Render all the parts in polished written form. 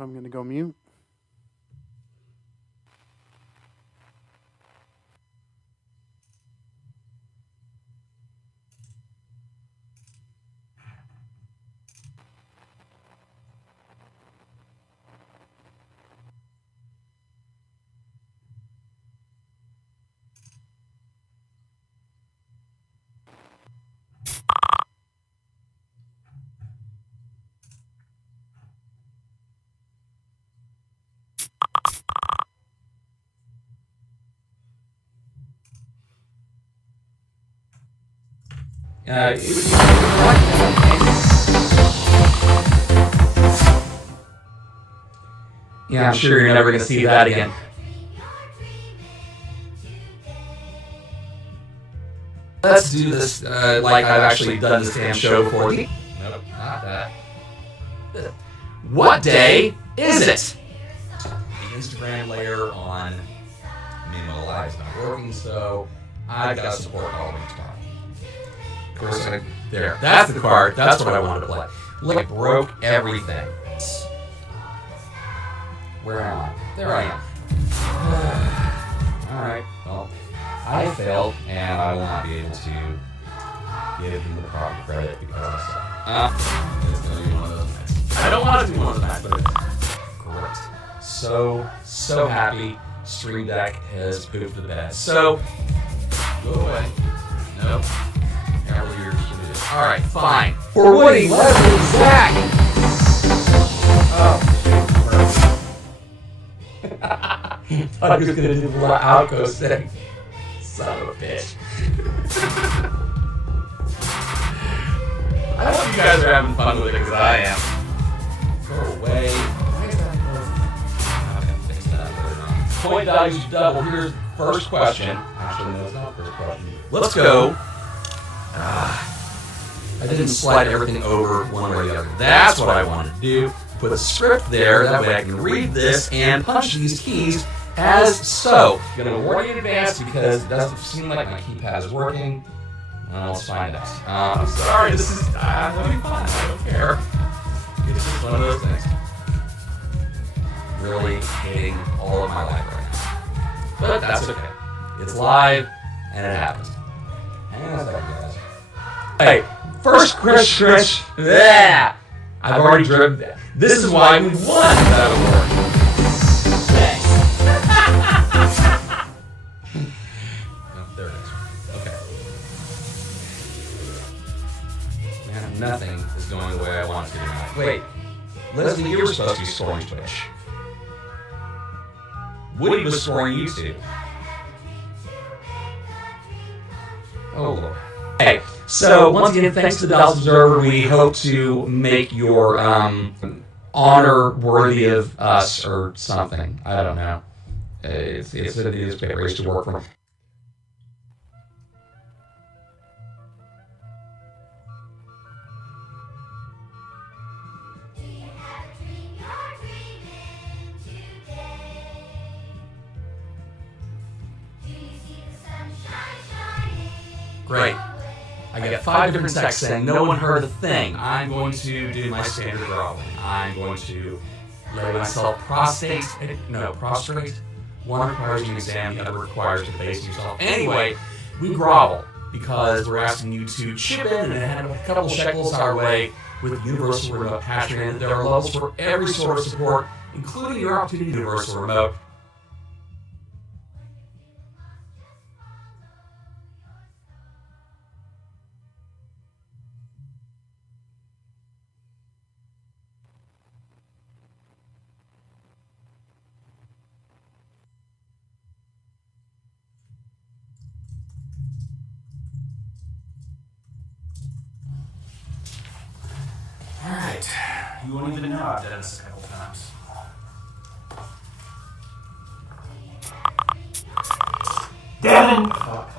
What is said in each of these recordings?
live. I'm going to go mute. Yeah, I'm sure you're never going to see that again. Let's do this like I've actually done this damn show before. Nope, not that. What day is it? The Instagram layer on Mimo Live is not working, so I've got to support Halloween tomorrow. Of course, there. That's the card. That's what I wanted to play. Look, I broke everything. Where am I? There I am. Alright, well, I failed, and I will not be able to give them the proper credit because I suck. It's going to be one of those nights. I don't want it to be one of those nights, but it's great. So happy Stream Deck has pooped the bed. So, go away. Nope. Apparently you're just going to do it. Alright, fine. For Woody, Leslie, Zach! Oh. I thought he was going to do the little outpost thing. Son of a bitch. I hope you guys are having fun with it because I am. Go away. Why is that I'm going to fix that later on. Point values double. Here's the first question. Actually, no, it's not the first question. Let's go. I didn't slide everything over one way or the other. That's what I wanted to do. Put a script there, that way I can read this and punch these keys as so. I'm going to warn you in advance because it doesn't seem like my keypad is working. Well, let's find out. I'm sorry, this is having fun. I don't care. It's just one of those things. Really hating all of my life right now. But that's okay. It's live, and it happens. And that's all, guys. Hey, first Chris. Yeah! I've already driven that. This is why we won. That would work. Thanks. Oh, there it is. Okay. Man, nothing is going the way I want it to tonight. Wait, Leslie, you were supposed to be scoring Twitch. Woody was scoring YouTube. Oh, Lord. Hey. So, once again, thanks to the Dallas Observer, we hope to make your honor worthy of us or something. I don't know. It's a newspaper I used to work for. Great. I got 5 different texts saying no one heard a thing. I'm going to do my standard groveling. I'm going to lay myself prostrate. One requires an exam, the other requires to base yourself. Anyway, we grovel because we're asking you to chip in and hand a couple shekels our way with Universal Remote Patreon. There are levels for every sort of support, including your opportunity to Universal Remote. Alright, you won't even know I've done this a couple times. Devin! Fuck.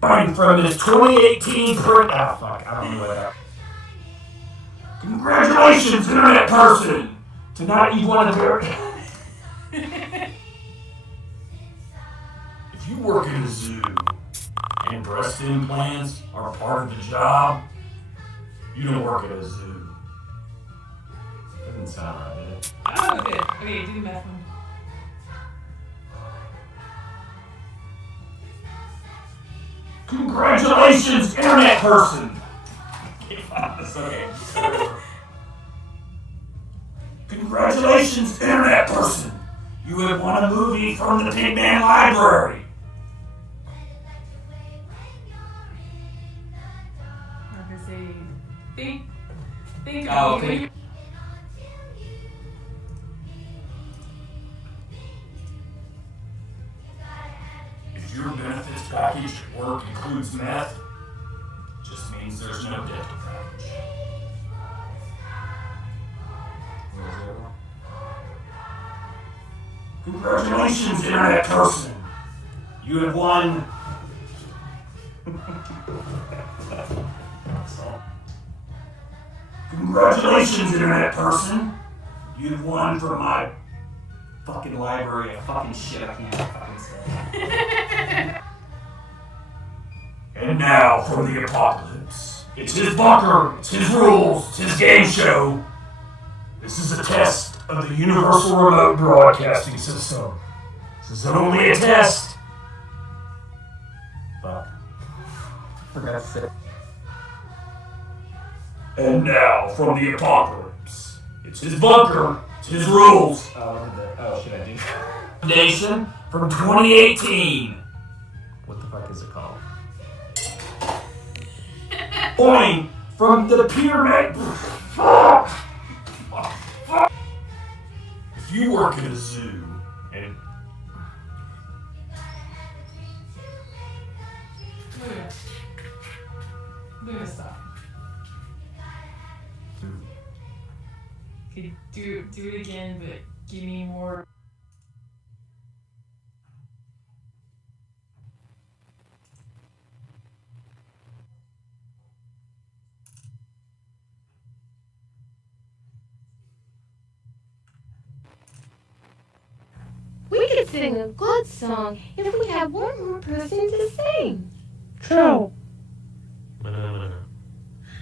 Fine from his 2018 print. Ah, fuck, I don't know what that. Congratulations, internet person! Tonight you won a very. If you work in a zoo and breast implants are part of the job, you don't work at a zoo. Doesn't sound right, did it? Oh, good. Okay, do the math one. Congratulations, internet person! Okay. Congratulations, internet person! You have won a movie from the Pigman Library! I'm gonna say, think. Oh, okay. If your benefits package at work includes meth, it just means there's no dental package. Congratulations, internet person! You have won. Congratulations, internet person! You've won from my fucking library of fucking shit I can't fucking say. And now from the apocalypse. It's his bunker, it's his rules, it's his game show. This is a test of the Universal Remote Broadcasting System. This is only a test. Fuck. Forgot to say. And now from the apocalypse. It's his bunker, it's his rules. Oh, should I do? Nation from 2018. What the fuck is it called? Point from the pyramid. Fuck. If you work at a zoo and We're gonna stop. Okay, do it again, but give me more. We could sing a good song if we had one more person to sing. True.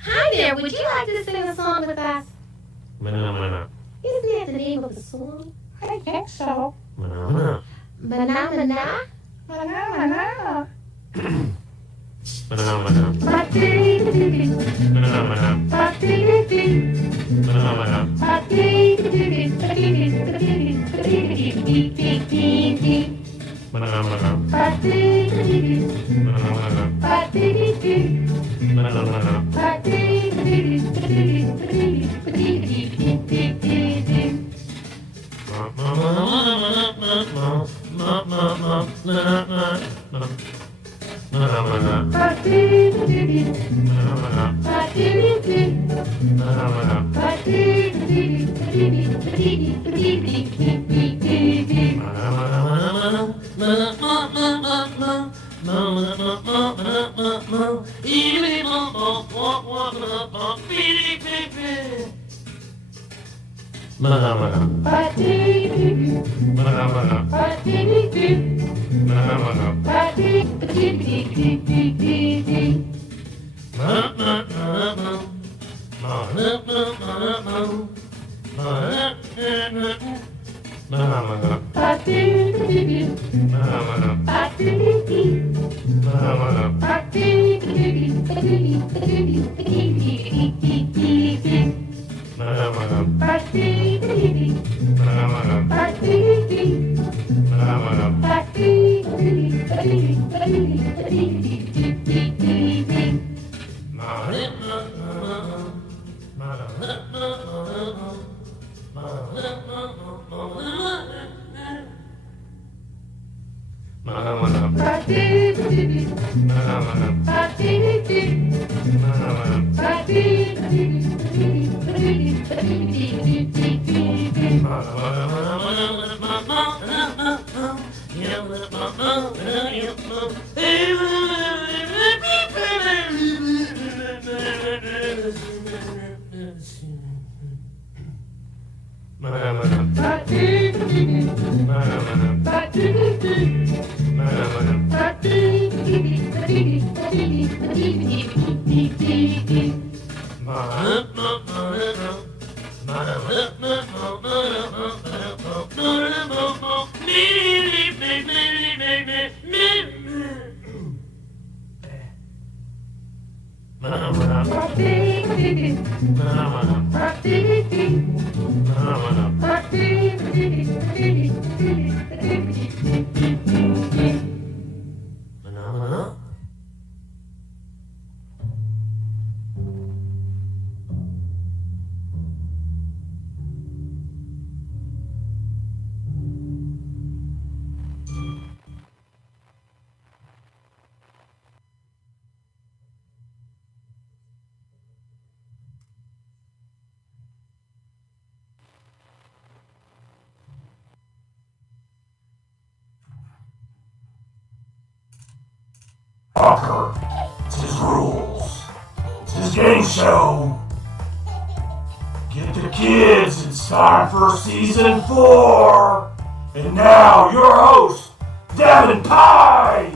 Hi there, would you like to sing a song with us? Isn't that the name of the song? I think so. Mana Mana? Banana. Fucker. It's his rules. It's his game show. Get the kids, it's time for season 4. And now, your host, Devin Pike.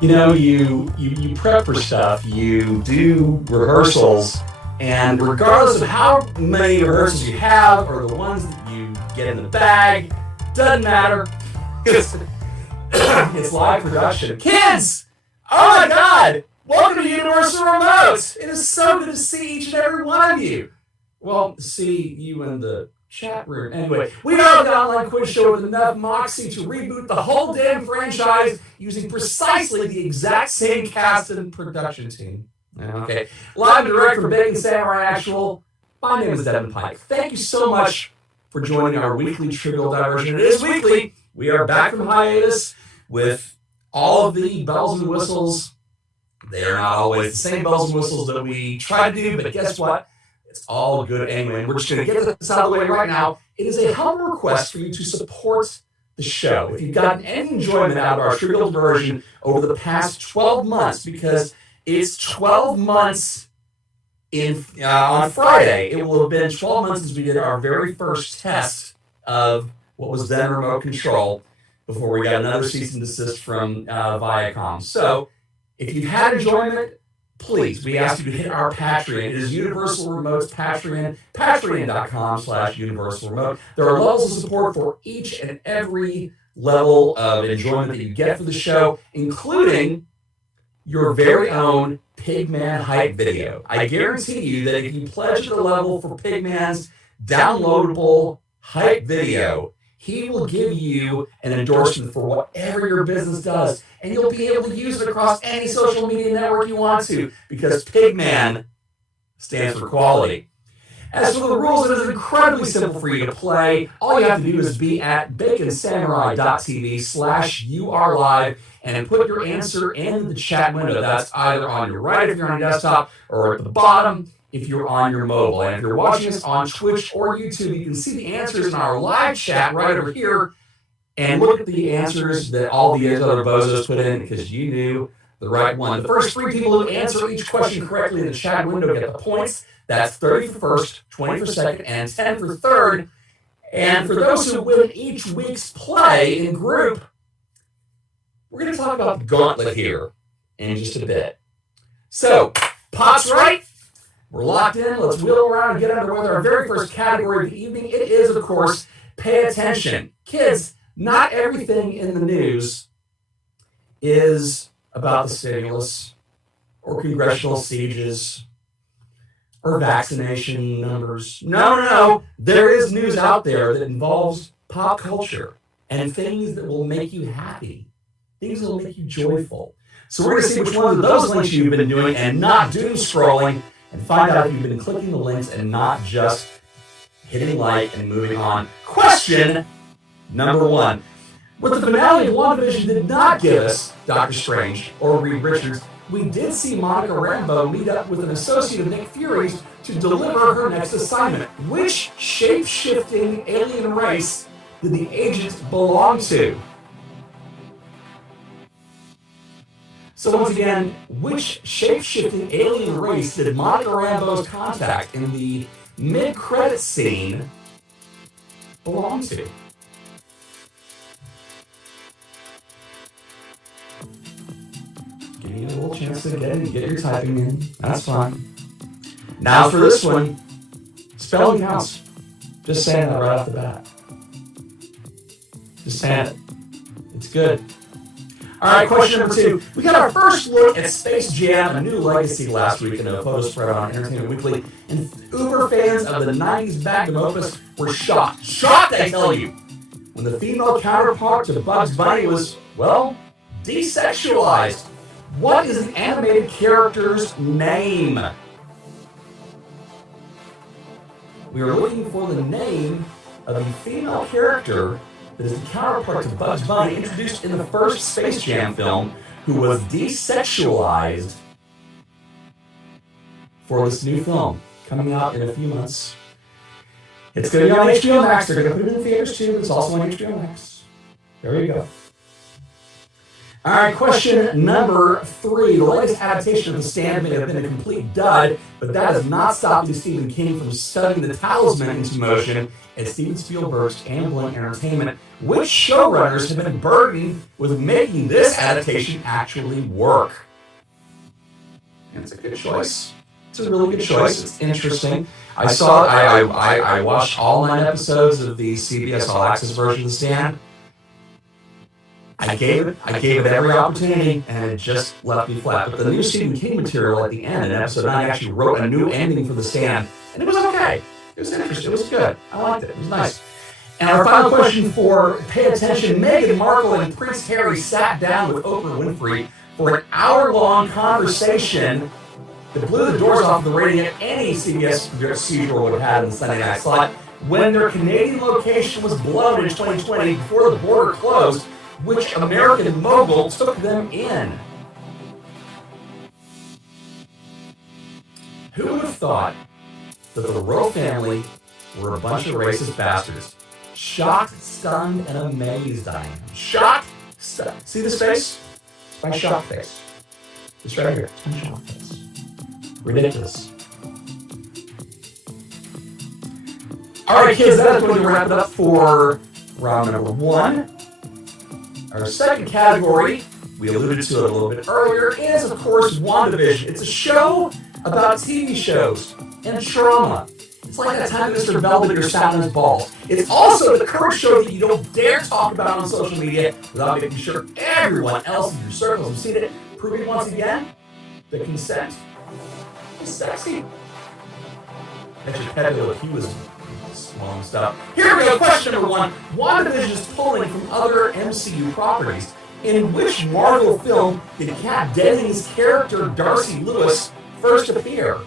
You know, you prep for stuff, you do rehearsals, and regardless of how many rehearsals you have or the ones that you get in the bag, doesn't matter. It's live production. Kids! Oh my God! Welcome to Universal Remote! It is so good to see each and every one of you. Well, see you in the chat room. Anyway, we are the online quiz show with enough moxie to reboot the whole damn franchise using precisely the exact same cast and production team. Okay. Live and direct from Bacon Samurai Actual, my name is Devin Pike. Thank you so much for joining our weekly Trivial Diversion. It is weekly. We are back from hiatus with all of the bells and whistles. They are not always the same bells and whistles that we try to do, but guess what? It's all good anyway. We're just going to get this out of the way right now. It is a humble request for you to support the show. If you've gotten any enjoyment out of our Trivial Diversion over the past 12 months, because it's 12 months on Friday. It will have been 12 months since we did our very first test of what was then remote control before we got another cease and desist from Viacom. So if you've had enjoyment, please, we ask you to hit our Patreon. It is Universal Remote's Patreon, patreon.com/Universal Remote. There are levels of support for each and every level of enjoyment that you get for the show, including your very own Pigman hype video. I guarantee you that if you pledge to the level for Pigman's downloadable hype video, he will give you an endorsement for whatever your business does, and you'll be able to use it across any social media network you want to, because Pigman stands for quality. As for the rules, it is incredibly simple for you to play. All you have to do is be at baconsamurai.tv/YouAreLive and put your answer in the chat window. That's either on your right if you're on your desktop, or at the bottom if you're on your mobile. And if you're watching us on Twitch or YouTube, you can see the answers in our live chat right over here. And look at the answers that all the other bozos put in, because you knew the right one. The first 3 people who answer each question correctly in the chat window get the points. That's 30 for first, 20 for second, and 10 for third. And for those who win each week's play in group, we're going to talk about the Gauntlet here in just a bit. So, Pop's right. We're locked in. Let's wheel around and get underway with our very first category of the evening. It is, of course, pay attention. Kids, not everything in the news is about the stimulus or congressional sieges or vaccination numbers. No. There is news out there that involves pop culture and things that will make you happy, things that will make you joyful. So we're going to see which ones of those links you've been doing and not doom scrolling, and find out if you've been clicking the links and not just hitting like and moving on. Question number 1. What the finale of WandaVision did not give us, Doctor Strange or Reed Richards, we did see Monica Rambeau meet up with an associate of Nick Fury's to deliver her next assignment. Which shape-shifting alien race did the agent belong to? So once again, which shape-shifting alien race did Monica Rambeau's contact in the mid-credit scene belong to? Give you a little chance to get your typing in. That's fine. Now for this one, spelling counts. Just saying that right off the bat. Just saying it. It's good. All right, question number 2. We got our first look at Space Jam: A New Legacy last week in a photo spread on Entertainment Weekly, and uber fans of the 90s magnum opus were shocked. Shocked, I tell you! When the female counterpart to Bugs Bunny was, well, desexualized. What is the animated character's name? We are looking for the name of the female character that is the counterpart to Bugs Bunny, introduced in the first Space Jam film, who was desexualized for this new film coming out in a few months. It's going to be on HBO Max. They're going to put it in theaters too. It's also on HBO Max. There you go. All right, question number 3. The latest adaptation of The Stand may have been a complete dud, but that has not stopped Stephen King from studying The Talisman into motion at Steven Spielberg's Amblin Entertainment. Which showrunners have been burdened with making this adaptation actually work? And it's a good choice. It's a really good choice. It's interesting. I watched all 9 episodes of the CBS All Access version of The Stand. I gave it every opportunity, and it just left me flat. But the new Stephen King material at the end, in episode 9, actually wrote a new ending for The Stand, and it was okay. It was interesting. It was good. I liked it. It was nice. And our final question for Pay Attention: Meghan Markle and Prince Harry sat down with Oprah Winfrey for an hour-long conversation that blew the doors off the rating of any CBS usual would have had in the Sunday night slot when their Canadian location was blown in 2020 before the border closed. Which American mogul took them in? Who would have thought that the royal family were a bunch of racist bastards? Shocked, stunned, and amazed I am. Shocked, stunned. See this face? My shocked face. It's right here. It's my shocked face. Ridiculous. All right, kids, that is going to wrap it up for round number 1. Our second category, we alluded to it a little bit earlier, is, of course, WandaVision. It's a show about TV shows and trauma. It's like that time Mr. Belvedere sat on his balls. It's also the current show that you don't dare talk about on social media without making sure everyone else in your circles has seen it, proving once again that consent is sexy. Actually, Pedro, he was long stuff. Here we go, question number 1. WandaVision is pulling from other MCU properties. In which Marvel film did Kat Dennings' character Darcy Lewis first appear?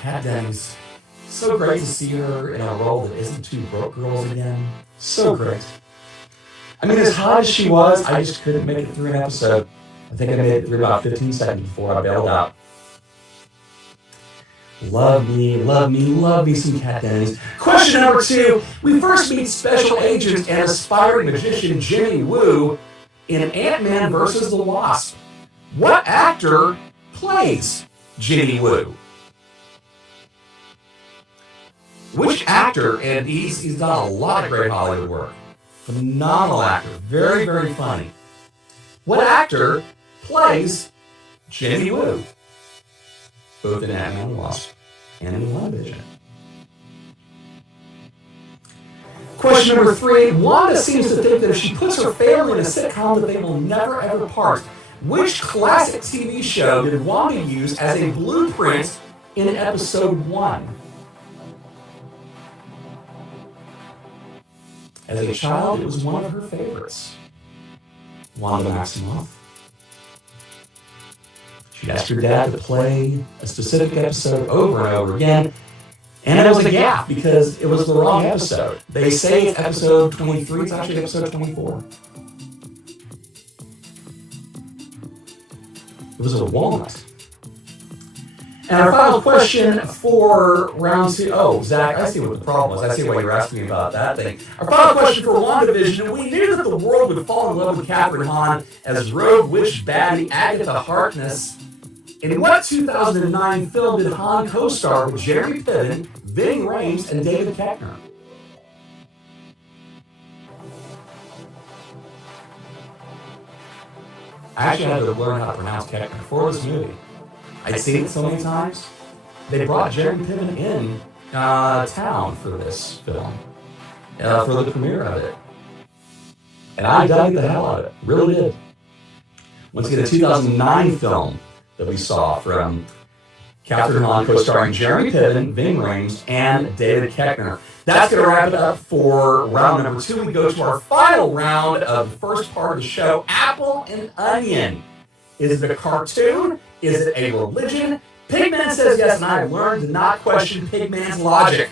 Kat Dennings. So great to see her in a role that isn't Two Broke Girls again. So great. I mean, as hot as she was, I just couldn't make it through an episode. I think I made it through about 15 seconds before I bailed out. Love me some Kat Dennings. Question number 2. We first meet special agent and aspiring magician Jimmy Woo in Ant-Man vs. the Wasp. What actor plays Jimmy Woo? Which actor, and he's done a lot of great Hollywood work. Phenomenal actor. Very, very funny. What actor plays Jimmy Woo? Both in Ant-Man and the Wasp and in WandaVision. Question number 3. Wanda seems to think that if she puts her family in a sitcom that they will never ever part. Which classic TV show did Wanda use as a blueprint in episode 1? As a child, it was one of her favorites. Wanda Maximoff. She asked her dad to play a specific episode over and over again, and it was a gaffe because it was the wrong episode. They say it's episode 23, it's actually episode 24. It was a walnut. And our final question for round 2. Oh, Zach, I see what the problem was. I see why you're asking me about that thing. Our final question for WandaVision. We knew that the world would fall in love with Catherine Hahn as rogue witch baddie Agatha Harkness. In what 2009 film did Hahn co-star with Jeremy Piven, Ving Rhames, and David Koechner? I actually had to learn how to pronounce Koechner for this movie. I'd seen it so many times. They brought Jeremy Piven in town for this film. for the premiere of it. And I dug the hell out of it. Really did. Once again, a 2009 film that we saw from Catherine Hahn, co-starring Jeremy Piven, Ving Rhames, and David Koechner. That's going to wrap it up for round number 2. We go to our final round of the first part of the show, Apple and Onion. Is it a cartoon? Is it a religion? Pigman says yes, and I've learned to not question Pigman's logic,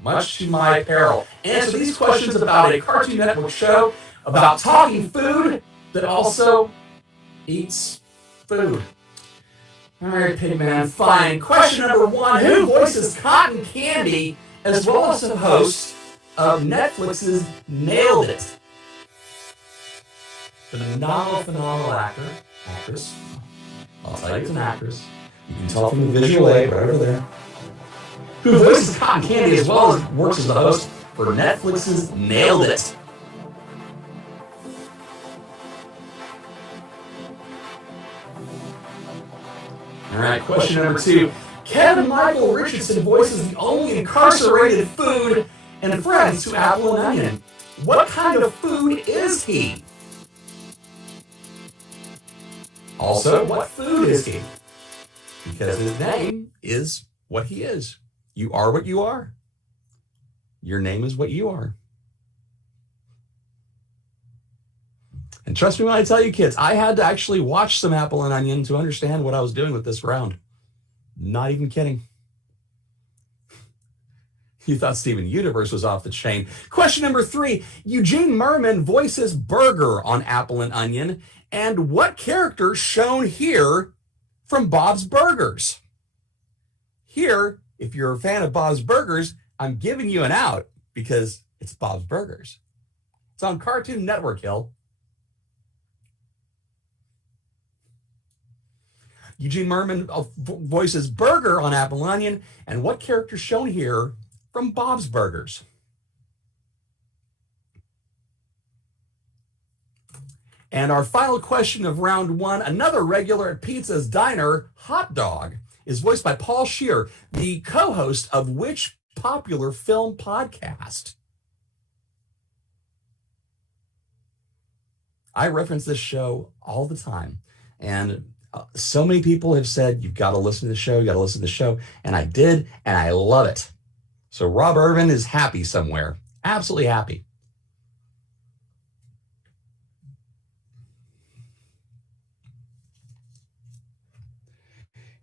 much to my peril. Answer these questions about a Cartoon Network show about talking food that also eats food. All right, Pigman, fine. Question number 1, who voices Cotton Candy as well as the host of Netflix's Nailed It? Phenomenal actress. I'll tell you it's an actress. You can tell from the visual aid right over there. Who voices Cotton Candy as well as works as the host for Netflix's Nailed It? All right, question number 2. Kevin Michael Richardson voices the only incarcerated food and friends to Apple and Onion. What kind of food is he? Also, what food is he? Because his name is what he is. You are what you are. Your name is what you are. And trust me when I tell you, kids, I had to actually watch some Apple and Onion to understand what I was doing with this round. Not even kidding. You thought Steven Universe was off the chain. Question number 3. Eugene Merman voices Burger on Apple and Onion. And what character shown here from Bob's Burgers? Here, if you're a fan of Bob's Burgers, I'm giving you an out because it's Bob's Burgers. It's on Cartoon Network, Hill. Eugene Merman voices Burger on Apple and Onion. And what character shown here from Bob's Burgers? And our final question of round 1, another regular at Pizza's Diner, Hot Dog, is voiced by Paul Scheer, the co-host of which popular film podcast? I reference this show all the time. And so many people have said, you've got to listen to the show, you got to listen to the show. And I did, and I love it. So Rob Irvin is happy somewhere. Absolutely happy.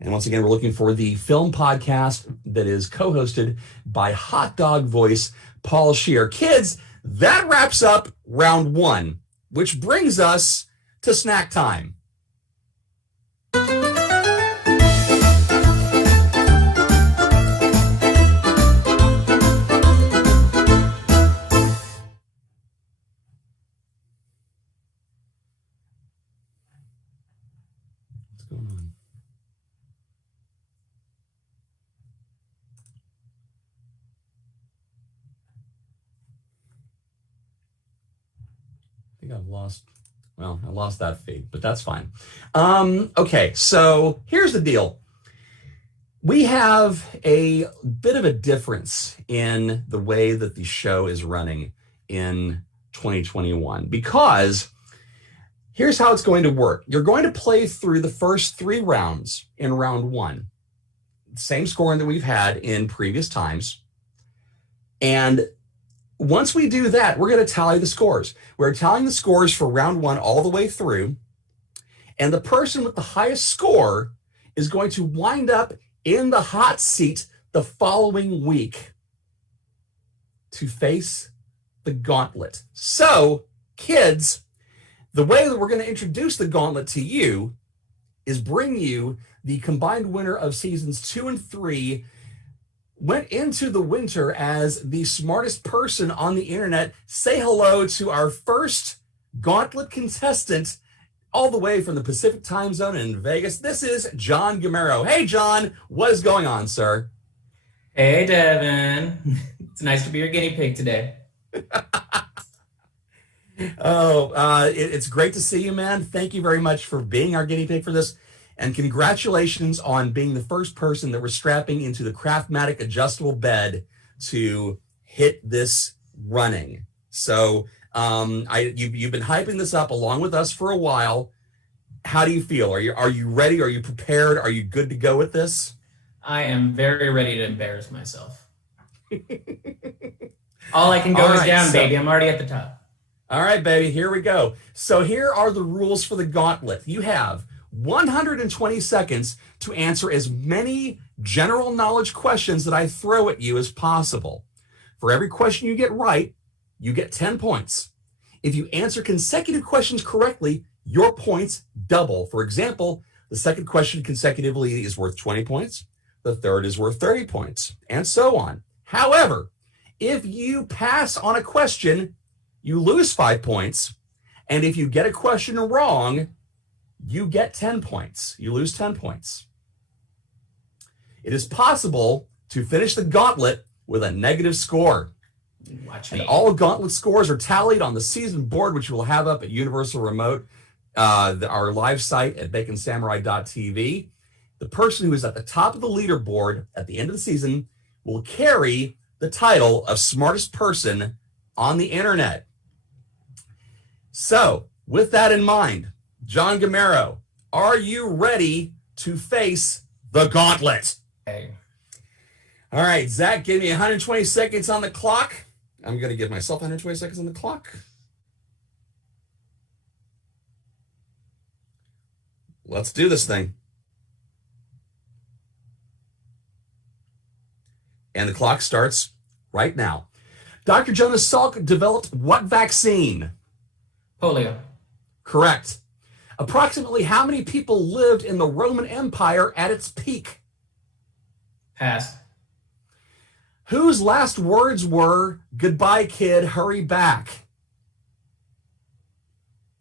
And once again, we're looking for the film podcast that is co-hosted by hot dog voice Paul Scheer. Kids, that wraps up round 1, which brings us to snack time. What's going on? I think I lost that feed, but that's fine. Okay, so here's the deal. We have a bit of a difference in the way that the show is running in 2021 because here's how it's going to work. You're going to play through the first 3 rounds in round 1. Same scoring that we've had in previous times. And once we do that, we're going to tally the scores. We're tallying the scores for round 1 all the way through. And the person with the highest score is going to wind up in the hot seat the following week to face the Gauntlet. So, kids, the way that we're going to introduce the Gauntlet to you is bring you the combined winner of seasons 2 and 3, went into the winter as the smartest person on the internet. Say hello to our first Gauntlet contestant all the way from the Pacific time zone in Vegas. This is JON GAMERO. Hey, John, what is going on, sir? Hey, Devin. It's nice to be your guinea pig today. It's great to see you, man. Thank you very much for being our guinea pig for this. And congratulations on being the first person that we're strapping into the Craftmatic adjustable bed to hit this running. So you've been hyping this up along with us for a while. How do you feel? Are you ready? Are you prepared? Are you good to go with this? I am very ready to embarrass myself. All I can go is down, baby. I'm already at the top. All right, baby, here we go. So here are the rules for the gauntlet. You have 120 seconds to answer as many general knowledge questions that I throw at you as possible. For every question you get right, you get 10 points. If you answer consecutive questions correctly, your points double. For example, the second question consecutively is worth 20 points. The third is worth 30 points, and so on. However, if you pass on a question, you lose 5 points. And if you get a question wrong, you get 10 points. You lose 10 points. It is possible to finish the gauntlet with a negative score. Watch me. And all gauntlet scores are tallied on the season board, which we'll have up at Universal Remote, our live site at baconsamurai.tv. The person who is at the top of the leaderboard at the end of the season will carry the title of smartest person on the internet. So, with that in mind, Jon Gamero, are you ready to face the gauntlet? Okay. All right, Zach, give me 120 seconds on the clock. I'm going to give myself 120 seconds on the clock. Let's do this thing. And the clock starts right now. Dr. Jonas Salk developed what vaccine? Polio. Correct. Approximately how many people lived in the Roman Empire at its peak? Pass. Whose last words were, "Goodbye, kid, hurry back"?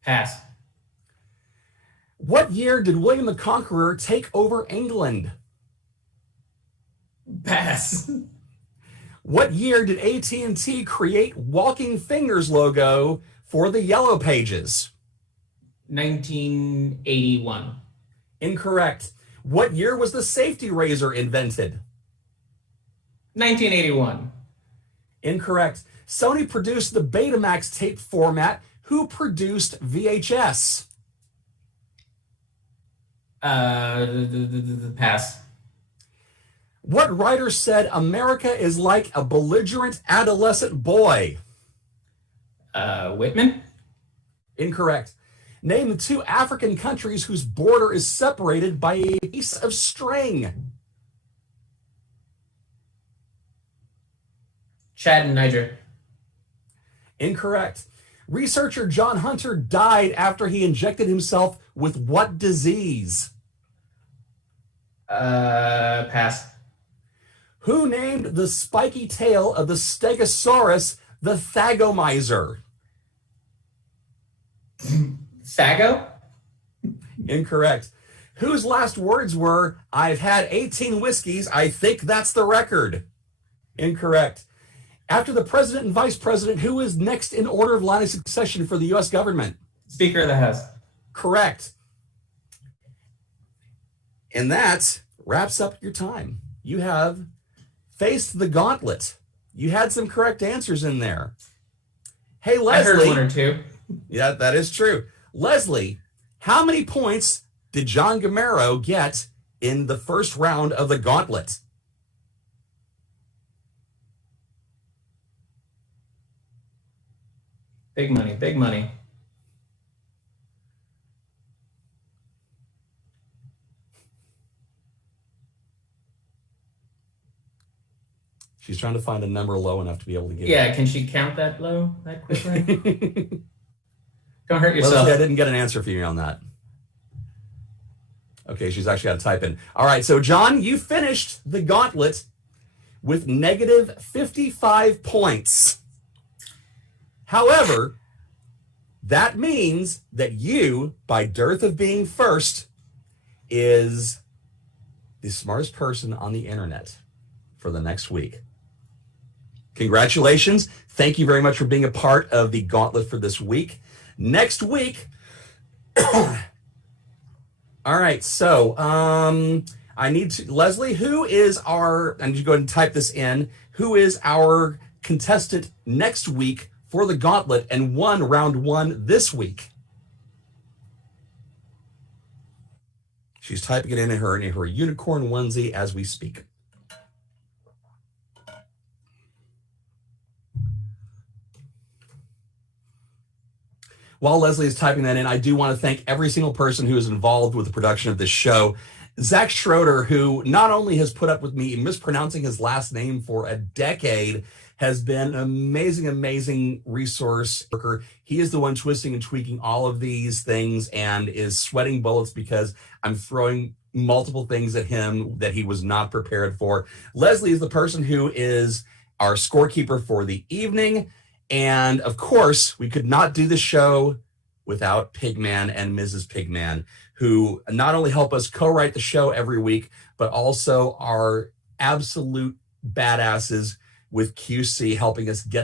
Pass. What year did William the Conqueror take over England? Pass. What year did AT&T create Walking Fingers logo for the Yellow Pages? 1981. Incorrect. What year was the safety razor invented? 1981. Incorrect. Sony produced the Betamax tape format. Who produced VHS? Pass. What writer said America is like a belligerent adolescent boy? Whitman. Incorrect. Name the 2 African countries whose border is separated by a piece of string. Chad and Niger. Incorrect. Researcher John Hunter died after he injected himself with what disease? Pass. Who named the spiky tail of the Stegosaurus the Thagomizer? Sago? Incorrect. Whose last words were, "I've had 18 whiskeys, I think that's the record"? Incorrect. After the president and vice president, who is next in order of line of succession for the U.S. government? Speaker of the House. Correct. And that wraps up your time. You have faced the gauntlet. You had some correct answers in there. Hey, Leslie. I heard 1 or 2. Yeah, that is true. Leslie, how many points did Jon Gamero get in the first round of the gauntlet? Big money, big money. She's trying to find a number low enough to be able to get Yeah, can she count that low, that quickly? Don't hurt yourself. Leslie, I didn't get an answer for you on that. Okay, she's actually got to type in. All right, so Jon, you finished the gauntlet with negative 55 points. However, that means that you, by dearth of being first, is the smartest person on the internet for the next week. Congratulations. Thank you very much for being a part of the gauntlet for this week. Next week, all right, so I need to, Leslie, who is our, I need to go ahead and type this in, who is our contestant next week for the Gauntlet and won round 1 this week. She's typing it in her unicorn onesie as we speak. While Leslie is typing that in, I do want to thank every single person who is involved with the production of this show. Zach Schroeder, who not only has put up with me mispronouncing his last name for a decade, has been an amazing, amazing resource worker. He is the one twisting and tweaking all of these things and is sweating bullets because I'm throwing multiple things at him that he was not prepared for. Leslie is the person who is our scorekeeper for the evening. And of course, we could not do the show without Pigman and Mrs. Pigman, who not only help us co-write the show every week, but also are absolute badasses with QC, helping us get